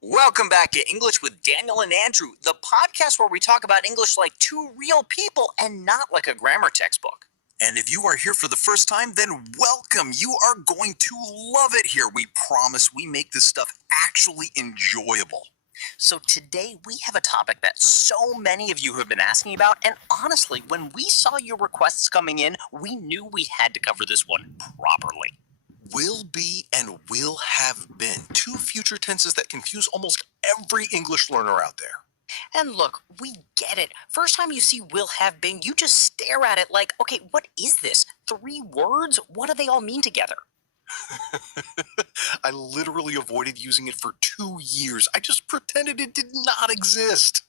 Welcome back to English with Daniel and Andrew, the podcast where we talk about English like two real people and not like a grammar textbook. And if you are here for the first time, then welcome. You are going to love it here. We promise we make this stuff actually enjoyable. So today we have a topic that so many of you have been asking about, and honestly, when we saw your requests coming in, we knew we had to cover this one properly. Will be and will have been. Two future tenses that confuse almost every English learner out there. And look, we get it. First time you see will have been, you just stare at it like, okay, what is this? 3 words? What do they all mean together? I literally avoided using it for 2 years. I just pretended it did not exist.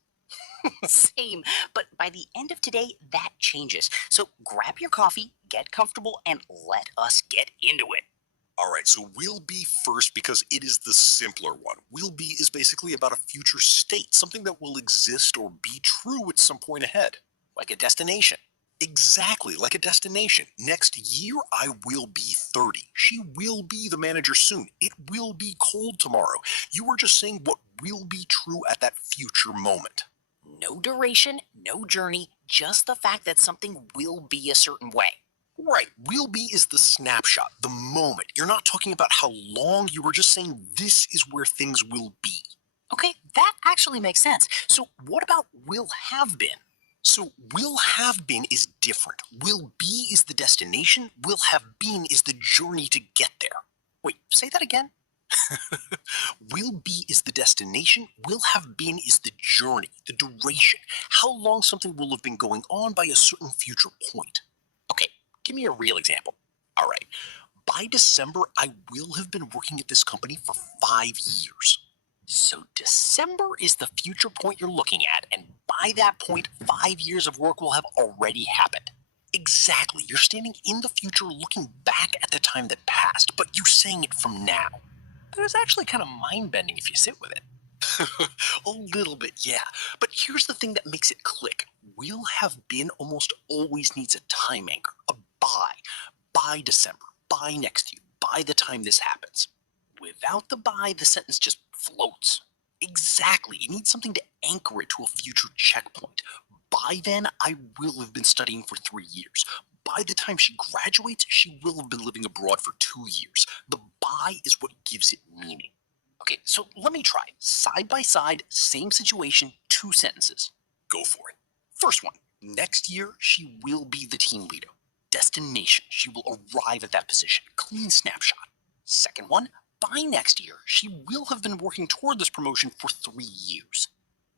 Same. But by the end of today, that changes. So grab your coffee, get comfortable, and let us get into it. All right, so will be first because it is the simpler one. Will be is basically about a future state, something that will exist or be true at some point ahead. Like a destination. Exactly, like a destination. Next year, I will be 30. She will be the manager soon. It will be cold tomorrow. You were just saying what will be true at that future moment. No duration, no journey, just the fact that something will be a certain way. Right, will be is the snapshot, the moment. You're not talking about how long, you were just saying this is where things will be. Okay, that actually makes sense. So what about will have been? So, will have been is different. Will be is the destination, will have been is the journey to get there. Wait, say that again? Will be is the destination, will have been is the journey, the duration, how long something will have been going on by a certain future point. Okay, give me a real example. All right, by December, I will have been working at this company for 5 years. So December is the future point you're looking at, and by that point, 5 years of work will have already happened. Exactly, you're standing in the future looking back at the time that passed, but you're saying it from now. But it's actually kind of mind-bending if you sit with it. A little bit, yeah. But here's the thing that makes it click. Will have been almost always needs a time anchor, a by. By December, by next year, by the time this happens. Without the by, the sentence just floats. Exactly. It needs something to anchor it to a future checkpoint. By then, I will have been studying for 3 years. By the time she graduates, she will have been living abroad for 2 years. The by is what gives it meaning. Okay, so let me try. Side by side, same situation, 2 sentences. Go for it. First one. Next year, she will be the team leader. Destination. She will arrive at that position. Clean snapshot. Second one. By next year, she will have been working toward this promotion for 3 years.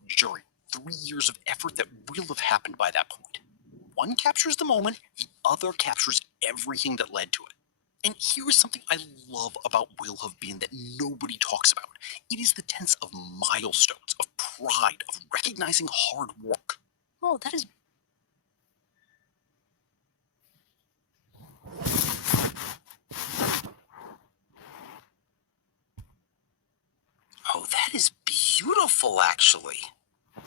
Journey. 3 years of effort that will have happened by that point. One captures the moment, the other captures everything that led to it. And here is something I love about will have been that nobody talks about. It is the tense of milestones, of pride, of recognizing hard work. Oh, that is... Oh, that is beautiful, actually.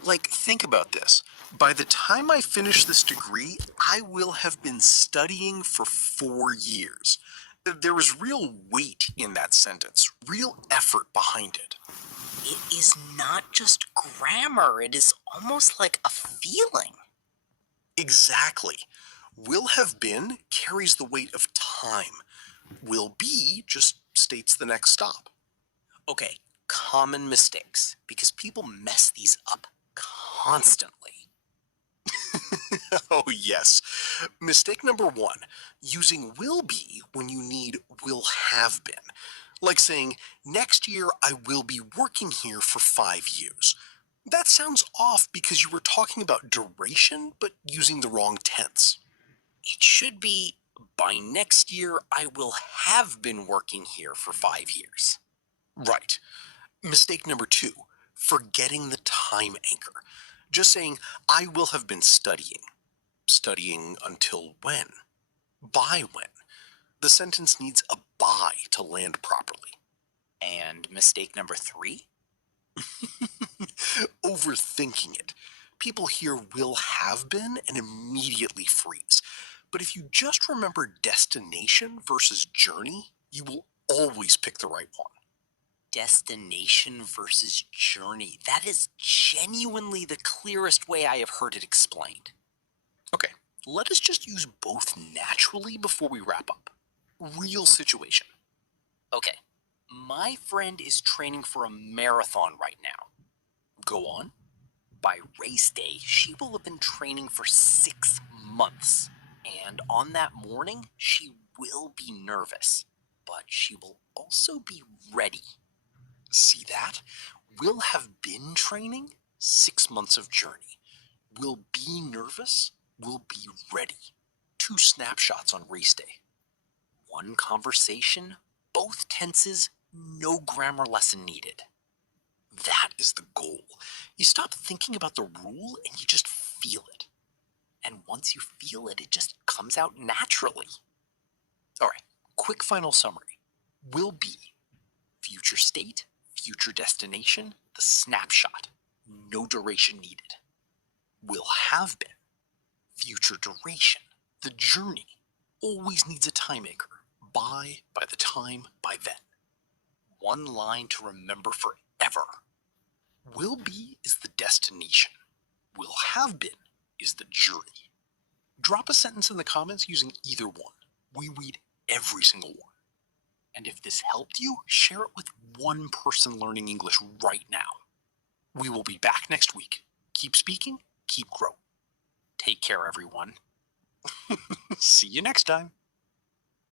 Like, think about this. By the time I finish this degree, I will have been studying for 4 years. There is real weight in that sentence, real effort behind it. It is not just grammar, it is almost like a feeling. Exactly. Will have been carries the weight of time. Will be just states the next stop. Okay, common mistakes, because people mess these up constantly. Oh, yes. Mistake number one, using will be when you need will have been. Like saying, next year I will be working here for 5 years. That sounds off because you were talking about duration, but using the wrong tense. It should be, by next year, I will have been working here for 5 years. Right. Mistake number two, forgetting the time anchor. Just saying, I will have been studying. Studying until when? By when? The sentence needs a by to land properly. And mistake number 3? Overthinking it. People hear will have been and immediately freeze. But if you just remember destination versus journey, you will always pick the right one. Destination versus journey. That is genuinely the clearest way I have heard it explained. Okay, let us just use both naturally before we wrap up. Real situation. Okay, my friend is training for a marathon right now. Go on. By race day, she will have been training for 6 months. And on that morning, she will be nervous, but she will also be ready. See that? Will have been training, 6 months of journey. Will be nervous, will be ready. 2 snapshots on race day. 1 conversation, both tenses, no grammar lesson needed. That is the goal. You stop thinking about the rule and you just feel it. And once you feel it, it just comes out naturally. All right, quick final summary. Will be, future state, future destination, the snapshot, no duration needed. Will have been, future duration, the journey, always needs a time anchor. By the time, by then. 1 line to remember forever. Will be is the destination. Will have been is the journey. Drop a sentence in the comments using either one. We read every single one. And if this helped you, share it with 1 person learning English right now. We will be back next week. Keep speaking, keep growing. Take care, everyone. See you next time.